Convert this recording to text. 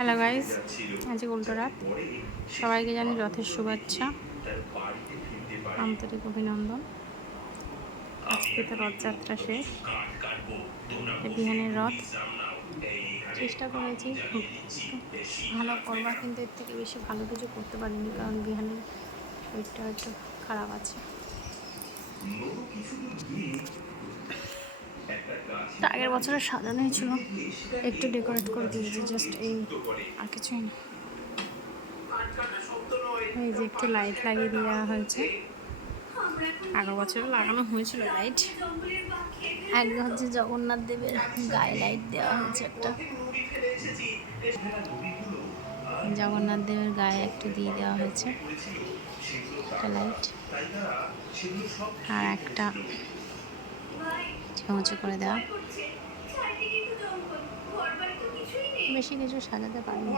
Hello guys, আজকে উল্টো রাত। সবাইকে জানি রথের শুভেচ্ছা, আন্তরিক অভিনন্দন। আজকে তো রথযাত্রা শেষ, বিহানের রথ। চেষ্টা করেছি খুব ভালো করবার, কিন্তু এর থেকে বেশি ভালো কিছু করতে পারিনি, কারণ বিহানের শরীরটা একটু খারাপ আছে। আগের বছরের সাজানোই ছিল, একটু ডেকোরেট করে দিয়েছি, জাস্ট এই, আর কিছুই না। এই যে একটু লাইট লাগিয়ে দেওয়া হয়েছে, আগের বছরও লাগানো হয়েছিল লাইট। একদম হচ্ছে জগন্নাথ দেবের গায়ে লাইট দেওয়া হয়েছে একটা, জগন্নাথ দেবের গায়ে একটু দিয়ে দেওয়া হয়েছে একটা লাইট, আর একটা উঁচু করে দেওয়া। বেশি কিছু সাজাতে পারিনি।